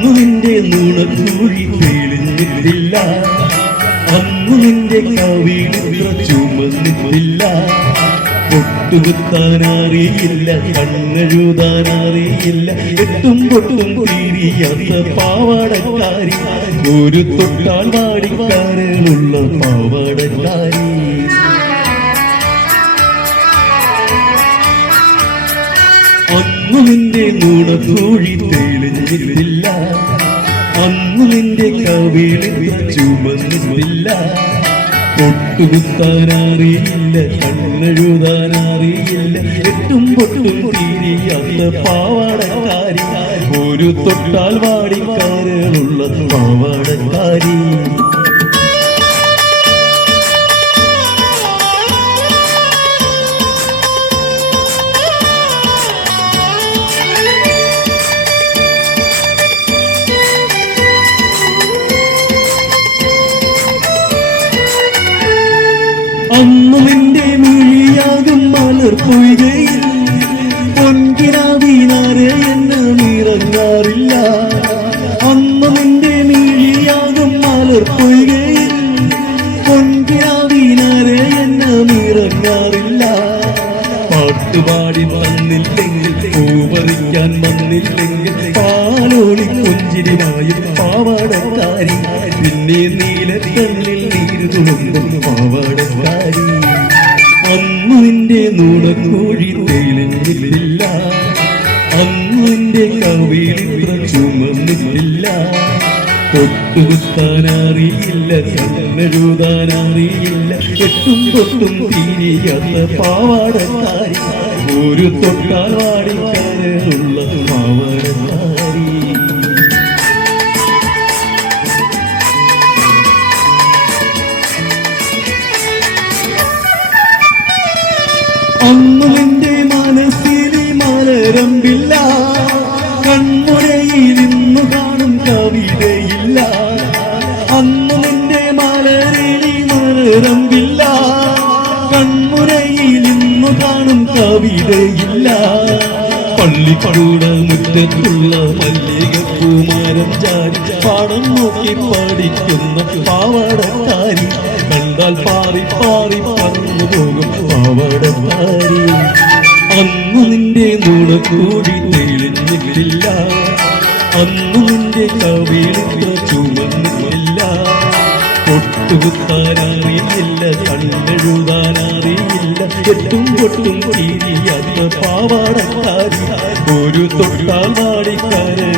അന്നു നിന്റെ നുണക്കൂഴി തെളിഞ്ഞിട്ടില്ല അന്നു നിന്റെ കവിളിത്ര ചുമന്നിട്ടില്ല കണ്ണെഴുതാൻ അറിയില്ല എട്ടും പൊട്ടും തീരിയാത്ത പാവാടക്കാരി. ഒരു തൊട്ടാൽ വാടിക്കാരനുള്ള പാവാടക്കാരി. അന്നു നിന്റെ നുണക്കൂഴി തെളിഞ്ഞിട്ടില്ല. അന്നു നിന്റെ കവിളിൽ ചുമന്നിട്ടില്ല. പൊട്ടുകുത്താൻ കണ്ണെഴുതാനറിയില്ല. എട്ടും പൊട്ടും തീരിയാത്ത പാവാടക്കാരി. ഒരു തൊട്ടാൽ വാടിക്കാരുള്ള പാവാടക്കാരി. അന്നു നിന്റെ മിഴിയാകും മലർ പൊയ്കയിൽ പൊൻകിനാവിനാരെ എന്നെ നിറങ്ങാറില്ല അന്ന് നിന്റെ മിഴിയാകും മലർ പൊയ്കയിൽ പൊൻകിനാവിനാരെ എന്നെ നിറങ്ങാറില്ല പാട്ടുപാടി വന്നില്ലെങ്കിൽ പൂവറിക്കാൻ വന്നില്ലെങ്കിൽ പാലോളി പുഞ്ചിരിമായും പാവാടക്കാരി. പിന്നെ നീലക്കണ്ണിൽ പാവാടക്കാരി. അന്നു നിന്റെ നൂടക്കോഴി തെളിഞ്ഞിട്ടില്ല. അന്നു നിന്റെ കവിളിത്ര ചുമന്നില്ല കണ്ണെഴുതാൻ അറിയില്ല എട്ടും തൊട്ടും തീരിയാത്ത പാവാടക്കാരി. ഒരു തൊട്ടാൽ വാടിക്കാനുള്ള അന്നു നിന്റെ മനസ്സിൽ മലരമ്പില്ല. കൺമുരയിൽ ഇന്നു കാണും കവിതയില്ല. അന്നു നിന്റെ മലരിൽ മലരമ്പില്ല. കൺമുരയിൽ ഇന്നു കാണും കവിതയില്ല. പള്ളിക്കൂട മുറ്റത്തുള്ള മല്ലികപ്പൂമാരം ചാരി പാടം നോക്കി പഠിക്കുന്ന പാവടക്കാരി. കണ്ടാൽ പാറി പാറി പറന്നു പോകും. പാവാടക്കാരി അന്നു നിന്റെ നുണ കൂടി തെളിഞ്ഞില്ല അന്നു നിന്റെ കവിളിൽ ചുമന്നില്ല പൊട്ടുകുത്താനറിയില്ല കണ്ണെഴുതാനറിയില്ല. എട്ടും പൊട്ടും തീരിയാത്ത പാവാടക്കാരി. ഒരു തൊട്ടാൽ വാടിക്കാരി